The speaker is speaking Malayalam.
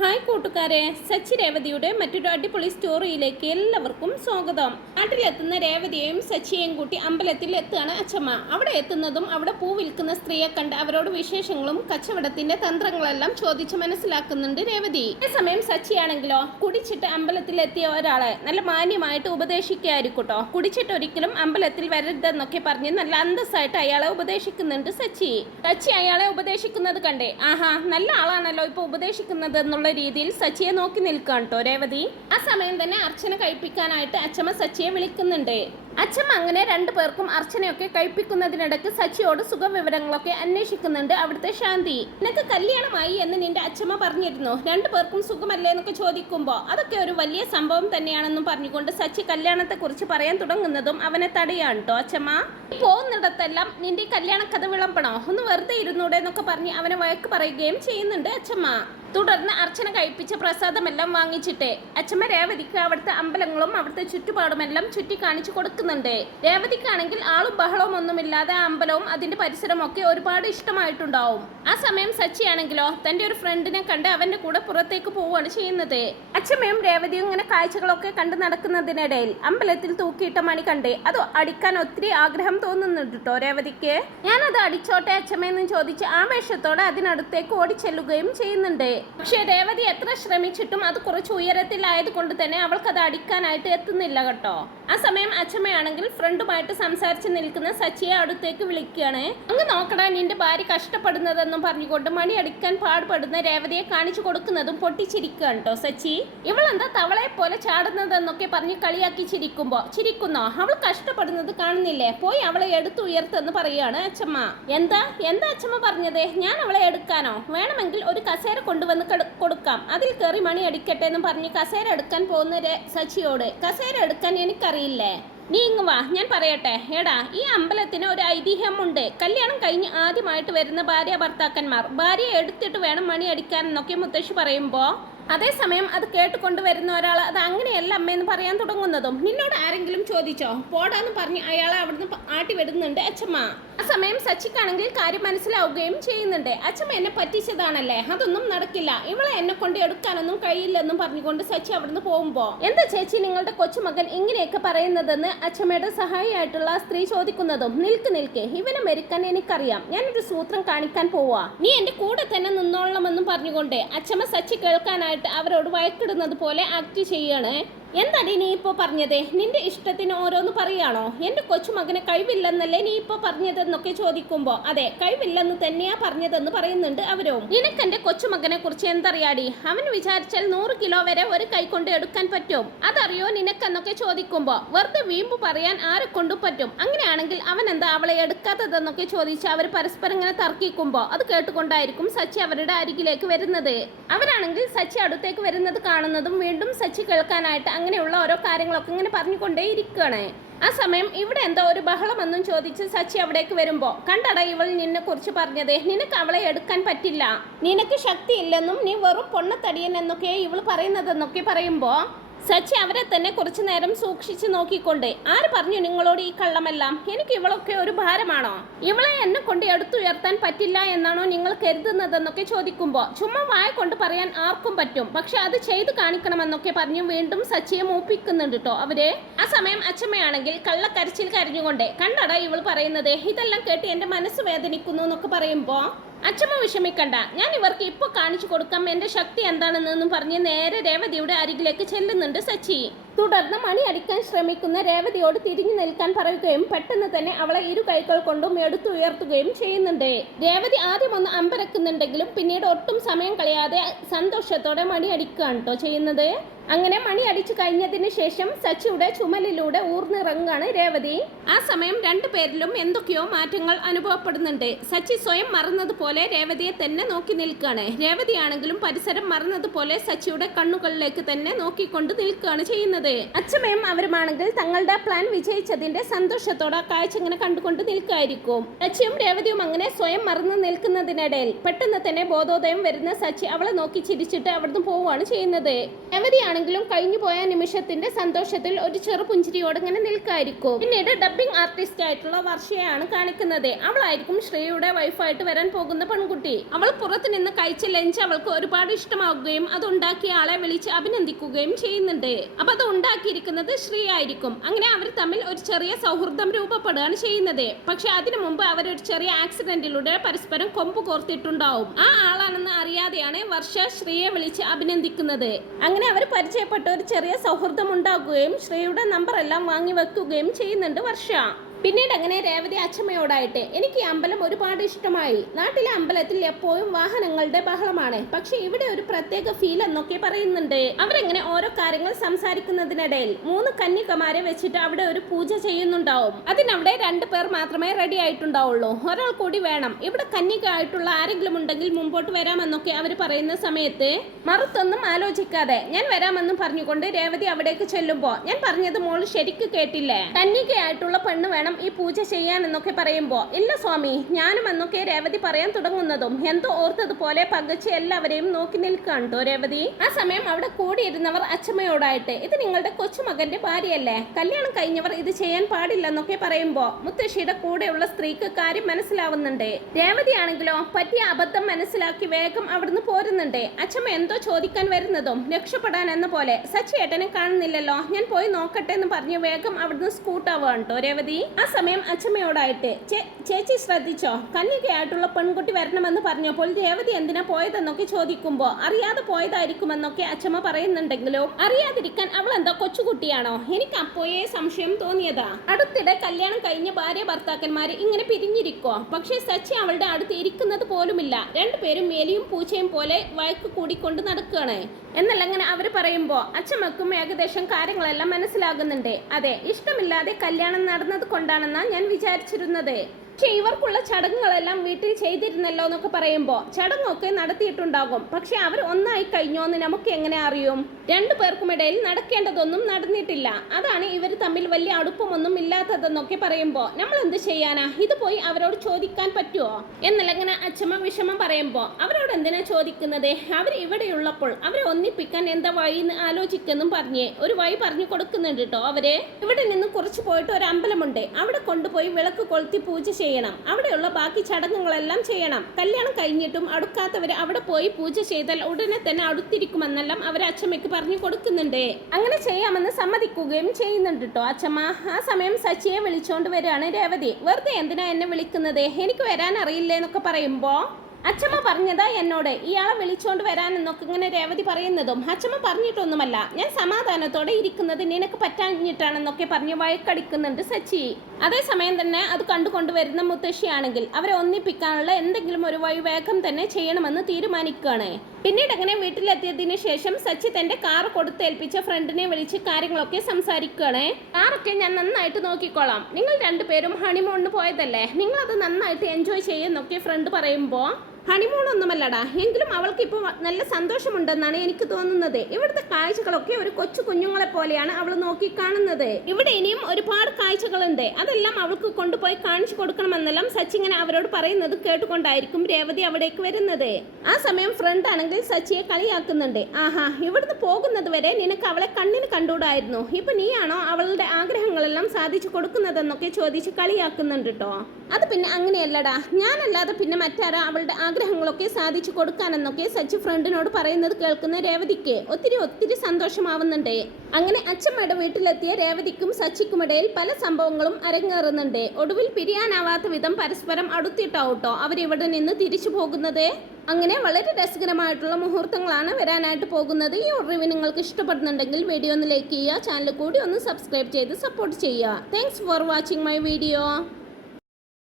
ഹായ് കൂട്ടുകാരെ, സച്ചി രേവതിയുടെ മറ്റൊരു അടിപൊളി സ്റ്റോറിയിലേക്ക് എല്ലാവർക്കും സ്വാഗതം. നാട്ടിലെത്തുന്ന രേവതിയെയും സച്ചിയെയും കൂട്ടി അമ്പലത്തിൽ എത്തുകയാണ് അച്ഛമ്മ. അവിടെ എത്തുന്നതും അവിടെ പൂ വിൽക്കുന്ന സ്ത്രീയെ കണ്ട് അവരോട് വിശേഷങ്ങളും കച്ചവടത്തിന്റെ തന്ത്രങ്ങളെല്ലാം ചോദിച്ച് മനസ്സിലാക്കുന്നുണ്ട് രേവതി. അതേസമയം സച്ചിയാണെങ്കിലോ കുടിച്ചിട്ട് അമ്പലത്തിൽ ഒരാളെ നല്ല മാന്യമായിട്ട് ഉപദേശിക്കായിരിക്കട്ടോ. കുടിച്ചിട്ട് ഒരിക്കലും അമ്പലത്തിൽ വരരുതെന്നൊക്കെ പറഞ്ഞ് നല്ല അന്തസ്സായിട്ട് അയാളെ ഉപദേശിക്കുന്നുണ്ട് സച്ചി. അയാളെ ഉപദേശിക്കുന്നത് കണ്ടേ ആഹാ നല്ല ആളാണല്ലോ ഇപ്പൊ ഉപദേശിക്കുന്നത് എന്നുള്ള രീതിയിൽ സച്ചിയെ നോക്കി നിൽക്കാൻ കേട്ടോ രേവതി. ആ സമയം തന്നെ അർച്ചന കഴിപ്പിക്കാനായിട്ട് അച്ഛമ്മ സച്ചിയെ വിളിക്കുന്നുണ്ട്. അച്ഛമ്മ അങ്ങനെ രണ്ടു പേർക്കും അർച്ചനയൊക്കെ കഴിപ്പിക്കുന്നതിനിടയ്ക്ക് സച്ചിയോട് സുഖവിവരങ്ങളൊക്കെ അന്വേഷിക്കുന്നുണ്ട് അവിടുത്തെ ശാന്തി. നിനക്ക് കല്യാണമായി എന്ന് നിന്റെ അച്ഛമ്മ പറഞ്ഞിരുന്നു, രണ്ടു പേർക്കും സുഖമല്ലേ എന്നൊക്കെ ചോദിക്കുമ്പോൾ അതൊക്കെ ഒരു വലിയ സംഭവം തന്നെയാണെന്നും പറഞ്ഞുകൊണ്ട് സച്ചി കല്യാണത്തെ കുറിച്ച് പറയാൻ തുടങ്ങുന്നതും അവനെ തടയാണ് കേട്ടോ അച്ഛമ്മ. പോകുന്നിടത്തെല്ലാം നിന്റെ കല്യാണ കഥ വിളമ്പണോ, ഒന്ന് വെറുതെ ഇരുന്നൂടെ എന്നൊക്കെ പറഞ്ഞ് അവനെ വഴക്ക് പറയുകയും ചെയ്യുന്നുണ്ട് അച്ഛമ്മ. തുടർന്ന് അർച്ചന കഴിപ്പിച്ച പ്രസാദമെല്ലാം വാങ്ങിച്ചിട്ട് അച്ഛമ്മ രേവതിക്ക് അവിടുത്തെ അമ്പലങ്ങളും അവിടുത്തെ ചുറ്റുപാടുമെല്ലാം ചുറ്റി കാണിച്ചു കൊടുക്കുന്നുണ്ട്. രേവതിക്കാണെങ്കിൽ ആളും ബഹളവും ഒന്നുമില്ലാതെ അമ്പലവും അതിന്റെ പരിസരവും ഒക്കെ ഒരുപാട് ഇഷ്ടമായിട്ടുണ്ടാവും. ആ സമയം സച്ചിയാണെങ്കിലോ തന്റെ ഒരു ഫ്രണ്ടിനെ കണ്ട് അവന്റെ കൂടെ പുറത്തേക്ക് പോവുകയാണ് ചെയ്യുന്നത്. അച്ഛമ്മയും രേവതിയും ഇങ്ങനെ കാഴ്ചകളൊക്കെ കണ്ട് നടക്കുന്നതിനിടയിൽ അമ്പലത്തിൽ തൂക്കിയിട്ട മണി കണ്ട് അത് അടിക്കാൻ ഒത്തിരി ആഗ്രഹം തോന്നുന്നുണ്ട് കേട്ടോ രേവതിക്ക്. ഞാനത് അടിച്ചോട്ടെ അച്ഛമ്മയെന്നും ചോദിച്ച് ആവേശത്തോടെ അതിനടുത്തേക്ക് ഓടിച്ചെല്ലുകയും ചെയ്യുന്നുണ്ട്. പക്ഷേ രേവതി എത്ര ശ്രമിച്ചിട്ടും അത് കുറച്ച് ഉയരത്തിലായത് കൊണ്ട് തന്നെ അവൾക്ക് അത് അടിക്കാനായിട്ട് എത്തുന്നില്ല കേട്ടോ. ആ സമയം അച്ഛമ്മയാണെങ്കിൽ ഫ്രണ്ടുമായിട്ട് സംസാരിച്ച് നിൽക്കുന്ന സച്ചിയെ അടുത്തേക്ക് വിളിക്കുകയാണ്. അങ്ങ് നോക്കടാ നിന്റെ ഭാര്യ കഷ്ടപ്പെടുന്നതെന്നും പറഞ്ഞുകൊണ്ട് മണി അടിക്കാൻ പാടുപെടുന്ന രേവതിയെ കാണിച്ചു കൊടുക്കുന്നതും പൊട്ടിച്ചിരിക്കുകയാണ് കേട്ടോ സച്ചി. ഇവളെന്താ തവളെ പോലെ ചാടുന്നതെന്നൊക്കെ പറഞ്ഞ് കളിയാക്കി ചിരിക്കുന്നോ, അവൾ കഷ്ടപ്പെടുന്നത് കാണുന്നില്ലേ, പോയി അവളെ എടുത്തു ഉയർത്തെന്ന് പറയുകയാണ് അച്ഛമ്മ. എന്താ അച്ഛമ്മ പറഞ്ഞത്, ഞാൻ അവളെ എടുക്കാനോ, വേണമെങ്കിൽ ഒരു കസേര കൊണ്ടുവന്ന് കൊടുക്കാം, അതിൽ കയറി മണി അടിക്കട്ടെ എന്ന് പറഞ്ഞ് കസേര എടുക്കാൻ പോകുന്ന സച്ചിയോട് കസേര എടുക്കാൻ എനിക്കറിയില്ലേ, നീ ഇങ്ങ് വാ ഞാൻ പറയട്ടെ. എടാ ഈ അമ്പലത്തിന് ഒരു ഐതിഹ്യമുണ്ട്, കല്യാണം കഴിഞ്ഞ് ആദ്യമായിട്ട് വരുന്ന ഭാര്യ ഭർത്താക്കന്മാർ ഭാര്യയെ എടുത്തിട്ട് വേണം മണി അടിക്കാൻ എന്നൊക്കെ മുത്തശ്ശി പറയുമ്പോൾ അതേസമയം അത് കേട്ടുകൊണ്ട് വരുന്ന ഒരാൾ അത് അങ്ങനെയല്ല അമ്മയെന്ന് പറയാൻ തുടങ്ങുന്നതും നിന്നോട് ആരെങ്കിലും ചോദിച്ചോ പോടാന്ന് പറഞ്ഞ് അയാളെ അവിടുന്ന് ആട്ടി വിടുന്നുണ്ട് അച്ഛമ്മ. ആ സമയം സച്ചിക്കാണെങ്കിൽ കാര്യം മനസ്സിലാവുകയും ചെയ്യുന്നുണ്ട്. അച്ഛമ്മ എന്നെ പറ്റിച്ചതാണല്ലേ, അതൊന്നും നടക്കില്ല, ഇവളെ എന്നെ കൊണ്ട് എടുക്കാനൊന്നും കഴിയില്ലെന്നും പറഞ്ഞുകൊണ്ട് സച്ചി അവിടുന്ന് പോകുമ്പോ എന്താ ചേച്ചി നിങ്ങളുടെ കൊച്ചുമകൻ ഇങ്ങനെയൊക്കെ പറയുന്നതെന്ന് അച്ഛമ്മയുടെ സഹായിയായിട്ടുള്ള സ്ത്രീ ചോദിക്കുന്നതും നിൽക്ക് ഇവനെ മെരുക്കാൻ എനിക്കറിയാം, ഞാനൊരു സൂത്രം കാണിക്കാൻ പോവാ, നീ എന്റെ കൂടെ തന്നെ നിന്നോളണമെന്നും പറഞ്ഞുകൊണ്ട് അച്ഛമ്മ സച്ചി കേൾക്കാനായിട്ട് അവരോട് വഴക്കിടുന്നത് പോലെ ആക്ട് ചെയ്യാണ്. എന്താടി നീ ഇപ്പോൾ പറഞ്ഞത്, നിന്റെ ഇഷ്ടത്തിന് ഓരോന്ന് പറയാണോ, എൻ്റെ കൊച്ചുമകനെ കഴിവില്ലെന്നല്ലേ നീ ഇപ്പോൾ പറഞ്ഞതെന്നൊക്കെ ചോദിക്കുമ്പോൾ അതെ കഴിവില്ലെന്ന് തന്നെയാ പറഞ്ഞതെന്ന് പറയുന്നുണ്ട് അവരും. നിനക്ക് എൻ്റെ കൊച്ചുമകനെ കുറിച്ച് എന്തറിയാടി, അവൻ വിചാരിച്ചാൽ 100 കിലോ വരെ ഒരു കൈ കൊണ്ട് എടുക്കാൻ പറ്റും, അതറിയോ നിനക്കെന്നൊക്കെ ചോദിക്കുമ്പോൾ വെറുതെ വീമ്പ് പറയാൻ ആരെ കൊണ്ടും പറ്റും, അങ്ങനെയാണെങ്കിൽ അവൻ എന്താ അവളെ എടുക്കാത്തതെന്നൊക്കെ ചോദിച്ച് അവർ പരസ്പരം ഇങ്ങനെ തർക്കിക്കുമ്പോൾ അത് കേട്ടുകൊണ്ടായിരിക്കും സച്ചി അവരുടെ അരികിലേക്ക് വരുന്നത്. അവരാണെങ്കിൽ സച്ചി അടുത്തേക്ക് വരുന്നത് കാണുന്നതും വീണ്ടും സച്ചി കേൾക്കാനായിട്ട് അങ്ങനെയുള്ള ഓരോ കാര്യങ്ങളൊക്കെ ഇങ്ങനെ പറഞ്ഞുകൊണ്ടേ ഇരിക്കുകയാണ്. ആ സമയം ഇവിടെ എന്താ ഒരു ബഹളമെന്നും ചോദിച്ച് സച്ചി അവിടേക്ക് വരുമ്പോൾ കണ്ടട ഇവൾ നിന്നെ കുറിച്ച് പറഞ്ഞത്, നിനക്ക് അവളെ എടുക്കാൻ പറ്റില്ല, നിനക്ക് ശക്തിയില്ലെന്നും നീ വെറും പൊണ്ണത്തടിയൻ എന്നൊക്കെ ഇവൾ പറയുന്നതെന്നൊക്കെ പറയുമ്പോൾ സച്ചി അവരെ തന്നെ കുറച്ചു നേരം സൂക്ഷിച്ച് നോക്കിക്കൊണ്ട് ആര് പറഞ്ഞു നിങ്ങളോട് ഈ കള്ളമെല്ലാം, എനിക്ക് ഇവളൊക്കെ ഒരു ഭാരമാണോ, ഇവളെ എന്നെ കൊണ്ട് എടുത്തുയർത്താൻ പറ്റില്ല എന്നാണോ നിങ്ങൾ കരുതുന്നതെന്നൊക്കെ ചോദിക്കുമ്പോൾ ചുമ്മാ വായ കൊണ്ട് പറയാൻ ആർക്കും പറ്റും, പക്ഷെ അത് ചെയ്ത് കാണിക്കണമെന്നൊക്കെ പറഞ്ഞു വീണ്ടും സച്ചിയെ മൂപ്പിക്കുന്നുണ്ട് കേട്ടോ അവര്. ആ സമയം അച്ഛമ്മയാണെങ്കിൽ കള്ളക്കരച്ചിൽ കരഞ്ഞുകൊണ്ട് കണ്ടടാ ഇവൾ പറയുന്നത്, ഇതെല്ലാം കേട്ട് എൻ്റെ മനസ്സ് വേദനിക്കുന്നു എന്നൊക്കെ പറയുമ്പോൾ അച്ഛമ്മ വിഷമിക്കണ്ട, ഞാൻ ഇവർക്ക് ഇപ്പോൾ കാണിച്ചു കൊടുക്കാം എൻ്റെ ശക്തി എന്താണെന്നും പറഞ്ഞ് നേരെ രേവതിയുടെ അരികിലേക്ക് ചെല്ലുന്നുണ്ട് സച്ചി. തുടർന്ന് മണി അടിക്കാൻ ശ്രമിക്കുന്ന രേവതിയോട് തിരിഞ്ഞു നിൽക്കാൻ പറയുകയും പെട്ടെന്ന് തന്നെ അവളെ ഇരു കൈകൾ കൊണ്ടും എടുത്തുയർത്തുകയും ചെയ്യുന്നുണ്ട്. രേവതി ആദ്യം ഒന്ന് അമ്പരക്കുന്നുണ്ടെങ്കിലും പിന്നീട് ഒട്ടും സമയം കളയാതെ സന്തോഷത്തോടെ മണി അടിക്കുകയാണ് കേട്ടോ ചെയ്യുന്നത്. അങ്ങനെ മണി അടിച്ചു കഴിഞ്ഞതിന് ശേഷം സച്ചിയുടെ ചുമലിലൂടെ ഊർന്നിറങ്ങാണ് രേവതി. ആ സമയം രണ്ടുപേരിലും എന്തൊക്കെയോ മാറ്റങ്ങൾ അനുഭവപ്പെടുന്നുണ്ട്. സച്ചി സ്വയം മറന്നതുപോലെ രേവതിയെ തന്നെ നോക്കി നിൽക്കുകയാണ്. രേവതിയാണെങ്കിലും പരിസരം മറന്നതുപോലെ സച്ചിയുടെ കണ്ണുകളിലേക്ക് തന്നെ നോക്കിക്കൊണ്ട് നിൽക്കുകയാണ് ചെയ്യുന്നത്. നിൽക്കുന്നത്. അച്ഛമ്മയും അവരുമാണെങ്കിൽ തങ്ങളുടെ പ്ലാൻ വിജയിച്ചതിന്റെ സന്തോഷത്തോടെ ആ കാഴ്ച ഇങ്ങനെ കണ്ടുകൊണ്ട് നിൽക്കായിരിക്കും. സച്ചിയും രേവതിയും അങ്ങനെ സ്വയം മറന്നു നിൽക്കുന്നതിനിടയിൽ പെട്ടെന്ന് തന്നെ ബോധോദയം വരുന്ന സച്ചി അവളെ നോക്കി ചിരിച്ചിട്ട് അവിടുന്ന് പോവുകയാണ് ചെയ്യുന്നത്. രേവതിയാണെങ്കിലും കഴിഞ്ഞു പോയ നിമിഷത്തിന്റെ സന്തോഷത്തിൽ ഒരു ചെറു പുഞ്ചിരിയോട് ഇങ്ങനെ നിൽക്കായിരിക്കും. പിന്നീട് ഡബ്ബിംഗ് ആർട്ടിസ്റ്റ് ആയിട്ടുള്ള വർഷയാണ് കാണിക്കുന്നത്. അവളായിരിക്കും ശ്രീയുടെ വൈഫായിട്ട് വരാൻ പോകുന്ന പെൺകുട്ടി. അവൾ പുറത്തു നിന്ന് കഴിച്ച ലഞ്ച് അവൾക്ക് ഒരുപാട് ഇഷ്ടമാവുകയും അത് ഉണ്ടാക്കിയ ആളെ വിളിച്ച് അഭിനന്ദിക്കുകയും ചെയ്യുന്നുണ്ട്. അപ്പൊ അത് ഉണ്ടാക്കിയിരിക്കുന്നത് ശ്രീ ആയിരിക്കും. അങ്ങനെ അവർ തമ്മിൽ ഒരു ചെറിയ സൗഹൃദം രൂപപ്പെടുകയാണ് ചെയ്യുന്നത്. പക്ഷെ അതിനു മുമ്പ് അവരൊരു ചെറിയ ആക്സിഡന്റിലൂടെ പരസ്പരം കൊമ്പ് കോർത്തിട്ടുണ്ടാവും. ആ ആളാണെന്ന് അറിയാതെയാണ് വർഷ ശ്രീയെ വിളിച്ച് അഭിനന്ദിക്കുന്നത്. അങ്ങനെ അവർ പരിചയപ്പെട്ട ഒരു ചെറിയ സൗഹൃദം ഉണ്ടാകുകയും ശ്രീയുടെ നമ്പർ എല്ലാം വാങ്ങി വെക്കുകയും ചെയ്യുന്നുണ്ട് വർഷ. പിന്നീട് അങ്ങനെ രേവതി അച്ഛമ്മയോടായിട്ട് എനിക്ക് ഈ അമ്പലം ഒരുപാട് ഇഷ്ടമായി. നാട്ടിലെ അമ്പലത്തിൽ എപ്പോഴും വാഹനങ്ങളുടെ ബഹളമാണ്, പക്ഷെ ഇവിടെ ഒരു പ്രത്യേക ഫീൽ എന്നൊക്കെ പറയുന്നുണ്ട്. അവരെങ്ങനെ ഓരോ കാര്യങ്ങൾ സംസാരിക്കുന്നതിനിടയിൽ 3 കന്യകമാരെ വെച്ചിട്ട് അവിടെ ഒരു പൂജ ചെയ്യുന്നുണ്ടാവും. അതിനവിടെ 2 പേർ മാത്രമേ റെഡി ആയിട്ടുണ്ടാവുള്ളൂ. ഒരാൾ കൂടി വേണം. ഇവിടെ കന്യക ആയിട്ടുള്ള ആരെങ്കിലും ഉണ്ടെങ്കിൽ മുമ്പോട്ട് വരാമെന്നൊക്കെ അവർ പറയുന്ന സമയത്ത് മറുത്തൊന്നും ആലോചിക്കാതെ ഞാൻ വരാമെന്നും പറഞ്ഞുകൊണ്ട് രേവതി അവിടേക്ക് ചെല്ലുമ്പോ ഞാൻ പറഞ്ഞത് മോള് ശരിക്ക് കേട്ടില്ലേ, കന്യകയായിട്ടുള്ള പെണ്ണ് വേണം ഈ പൂജ ചെയ്യാൻ എന്നൊക്കെ പറയുമ്പോ ഇല്ല സ്വാമി ഞാനും എന്നൊക്കെ രേവതി പറയാൻ തുടങ്ങുന്നതും എന്തോ ഓർത്തതുപോലെ പകച്ച് എല്ലാവരെയും നോക്കി നിൽക്കാണ്ടോ രേവതി. ആ സമയം അവിടെ കൂടിയിരുന്നവർ അച്ഛമ്മയോടായിട്ട് ഇത് നിങ്ങളുടെ കൊച്ചുമകന്റെ ഭാര്യയല്ലേ, കല്യാണം കഴിഞ്ഞവർ ഇത് ചെയ്യാൻ പാടില്ലെന്നൊക്കെ പറയുമ്പോ മുത്തശ്ശിയുടെ കൂടെയുള്ള സ്ത്രീക്ക് കാര്യം മനസ്സിലാവുന്നുണ്ട്. രേവതി ആണെങ്കിലോ പറ്റിയ അബദ്ധം മനസ്സിലാക്കി വേഗം അവിടുന്ന് പോരുന്നുണ്ട്. അച്ഛമ്മ എന്തോ ചോദിക്കാൻ വരുന്നതും രക്ഷപ്പെടാൻ എന്ന പോലെ സച്ചി ഏട്ടനെ കാണുന്നില്ലല്ലോ ഞാൻ പോയി നോക്കട്ടെ എന്ന് പറഞ്ഞു വേഗം അവിടുന്ന് സ്കൂട്ടാവാണ് കേട്ടോ രേവതി. ആ സമയം അച്ഛമ്മയോടായിട്ട് ചേച്ചി ശ്രദ്ധിച്ചോ, കന്യകയായിട്ടുള്ള പെൺകുട്ടി വരണമെന്ന് പറഞ്ഞപ്പോൾ രേവതി എന്തിനാ പോയതെന്നൊക്കെ ചോദിക്കുമ്പോ അറിയാതെ പോയതായിരിക്കുമെന്നൊക്കെ അച്ഛമ്മ പറയുന്നുണ്ടെങ്കിലും അറിയാതിരിക്കാൻ അവൾ എന്താ കൊച്ചുകുട്ടിയാണോ, എനിക്ക് അപ്പോഴേ സംശയം തോന്നിയതാ. അടുത്തിടെ കല്യാണം കഴിഞ്ഞ ഭാര്യ ഭർത്താക്കന്മാര് ഇങ്ങനെ പിരിഞ്ഞിരിക്കോ, പക്ഷെ സച്ചി അവളുടെ അടുത്ത് ഇരിക്കുന്നത് പോലുമില്ല. 2 പേരും മേലിയും പൂച്ചയും പോലെ വഴക്ക് കൂടിക്കൊണ്ട് നടക്കുകയാണ് എന്നല്ല അങ്ങനെ അവർ പറയുമ്പോ അച്ഛമ്മക്കും ഏകദേശം കാര്യങ്ങളെല്ലാം മനസ്സിലാകുന്നുണ്ട്. അതെ ഇഷ്ടമില്ലാതെ കല്യാണം നടന്നത് കൊണ്ടാണെന്നാ ഞാൻ വിചാരിച്ചിരുന്നത്. പക്ഷെ ഇവർക്കുള്ള ചടങ്ങുകളെല്ലാം വീട്ടിൽ ചെയ്തിരുന്നല്ലോ എന്നൊക്കെ പറയുമ്പോൾ ചടങ്ങൊക്കെ നടത്തിയിട്ടുണ്ടാകും. പക്ഷെ അവർ ഒന്നായി കഴിഞ്ഞോ എന്ന് നമുക്ക് എങ്ങനെ അറിയും? 2 പേർക്കുമിടയിൽ നടക്കേണ്ടതൊന്നും നടന്നിട്ടില്ല. അതാണ് ഇവർ തമ്മിൽ വലിയ അടുപ്പമൊന്നും ഇല്ലാത്തതെന്നൊക്കെ പറയുമ്പോൾ നമ്മൾ എന്ത് ചെയ്യാനാ, ഇത് പോയി അവരോട് ചോദിക്കാൻ പറ്റുമോ എന്നല്ല ഇങ്ങനെ അച്ഛമ്മ വിഷമം പറയുമ്പോൾ അവരോട് എന്തിനാ ചോദിക്കുന്നത്, അവർ ഇവിടെയുള്ളപ്പോൾ അവരെ ഒന്നിപ്പിക്കാൻ എന്താ വഴിന്ന് ആലോചിക്കെന്നും പറഞ്ഞ് ഒരു വഴി പറഞ്ഞു കൊടുക്കുന്നുണ്ട് കേട്ടോ. അവര് ഇവിടെ നിന്ന് കുറച്ച് പോയിട്ട് ഒരു അമ്പലമുണ്ട്, അവിടെ കൊണ്ടുപോയി വിളക്ക് കൊളുത്തി പൂജ ചെയ്യണം, അവിടെയുള്ള ബാക്കി ചടങ്ങുകളെല്ലാം ചെയ്യണം. കല്യാണം കഴിഞ്ഞിട്ടും അടുക്കാത്തവര് അവിടെ പോയി പൂജ ചെയ്താൽ ഉടനെ തന്നെ അടുത്തിരിക്കുമെന്നെല്ലാം അവർ അച്ഛമ്മയ്ക്ക് പറഞ്ഞു കൊടുക്കുന്നുണ്ട്. അങ്ങനെ ചെയ്യാമെന്ന് സമ്മതിക്കുകയും ചെയ്യുന്നുണ്ട് കേട്ടോ അച്ഛമ്മ. ആ സമയം സച്ചിയെ വിളിച്ചോണ്ട് വരികയാണ് രേവതി. വെറുതെ എന്തിനാ എന്നെ വിളിക്കുന്നത്, എനിക്ക് വരാൻ അറിയില്ലേ എന്നൊക്കെ പറയുമ്പോ അച്ഛമ്മ പറഞ്ഞതാ എന്നോട് ഇയാളെ വിളിച്ചോണ്ട് വരാനെന്നൊക്കെ ഇങ്ങനെ രേവതി പറയുന്നതും അച്ഛമ്മ പറഞ്ഞിട്ടൊന്നുമല്ല, ഞാൻ സമാധാനത്തോടെ ഇരിക്കുന്നത് നിനക്ക് പറ്റാഞ്ഞിട്ടാണെന്നൊക്കെ പറഞ്ഞ് വഴക്കടിക്കുന്നുണ്ട് സച്ചി. അതേസമയം തന്നെ അത് കണ്ടുകൊണ്ടുവരുന്ന മുത്തശ്ശിയാണെങ്കിൽ അവരെ ഒന്നിപ്പിക്കാനുള്ള എന്തെങ്കിലും ഒരു വഴി വേഗം തന്നെ ചെയ്യണമെന്ന് തീരുമാനിക്കുകയാണ്. പിന്നീട് അങ്ങനെ വീട്ടിലെത്തിയതിനു ശേഷം സച്ചി തന്റെ കാർ കൊടുത്തേൽപ്പിച്ച ഫ്രണ്ടിനെ വിളിച്ച് കാര്യങ്ങളൊക്കെ സംസാരിക്കുകയാണ്. കാറൊക്കെ ഞാൻ നന്നായിട്ട് നോക്കിക്കോളാം, നിങ്ങൾ 2 പേരും ഹണിമൂണിന് പോയതല്ലേ, നിങ്ങളത് നന്നായിട്ട് എൻജോയ് ചെയ്യുന്നൊക്കെ ഫ്രണ്ട് പറയുമ്പോ ഹണിമൂണൊന്നുമല്ലടാ, എങ്കിലും അവൾക്ക് ഇപ്പോൾ നല്ല സന്തോഷമുണ്ടെന്നാണ് എനിക്ക് തോന്നുന്നത്. ഇവിടുത്തെ കാഴ്ചകളൊക്കെ ഒരു കൊച്ചു കുഞ്ഞുങ്ങളെ പോലെയാണ് അവൾ നോക്കി കാണുന്നത്. ഇവിടെ ഇനിയും ഒരുപാട് കാഴ്ചകളുണ്ട്, അതെല്ലാം അവൾക്ക് കൊണ്ടുപോയി കാണിച്ചു കൊടുക്കണമെന്നെല്ലാം സച്ചി ഇങ്ങനെ അവരോട് പറയുന്നത് കേട്ടുകൊണ്ടായിരിക്കും രേവതി അവിടേക്ക് വരുന്നത്. ആ സമയം ഫ്രണ്ട് ആണെങ്കിൽ സച്ചിയെ കളിയാക്കുന്നുണ്ട്. ആഹാ, ഇവിടുന്ന് പോകുന്നത് വരെ നിനക്ക് അവളെ കണ്ണിന് കണ്ടുകൂടായിരുന്നു, ഇപ്പൊ നീയാണോ അവളുടെ ആഗ്രഹങ്ങളെല്ലാം സാധിച്ചു കൊടുക്കുന്നതെന്നൊക്കെ ചോദിച്ച് കളിയാക്കുന്നുണ്ട് കേട്ടോ. അത് പിന്നെ അങ്ങനെയല്ലടാ, ഞാനല്ലാതെ പിന്നെ മറ്റാരാ അവളുടെ ആഗ്രഹങ്ങളൊക്കെ സാധിച്ചു കൊടുക്കാനെന്നൊക്കെ സച്ചി ഫ്രണ്ടിനോട് പറയുന്നത് കേൾക്കുന്ന രേവതിക്ക് ഒത്തിരി സന്തോഷമാവുന്നുണ്ട്. അങ്ങനെ അച്ഛമ്മയുടെ വീട്ടിലെത്തിയ രേവതിക്കും സച്ചിക്കുമിടയിൽ പല സംഭവങ്ങളും അരങ്ങേറുന്നുണ്ട്. ഒടുവിൽ പിരിയാനാവാത്ത വിധം പരസ്പരം അടുത്തിട്ടാവട്ടോ അവരിവിടെ നിന്ന് തിരിച്ചു പോകുന്നത്. അങ്ങനെ വളരെ രസകരമായിട്ടുള്ള മുഹൂർത്തങ്ങളാണ് വരാനായിട്ട് പോകുന്നത്. ഈ റിവ്യൂ നിങ്ങൾക്ക് ഇഷ്ടപ്പെടുന്നുണ്ടെങ്കിൽ വീഡിയോ ഒന്ന് ലൈക്ക് ചെയ്യുക, ചാനൽ കൂടി ഒന്ന് സബ്സ്ക്രൈബ് ചെയ്ത് സപ്പോർട്ട് ചെയ്യുക. Thanks for watching my video.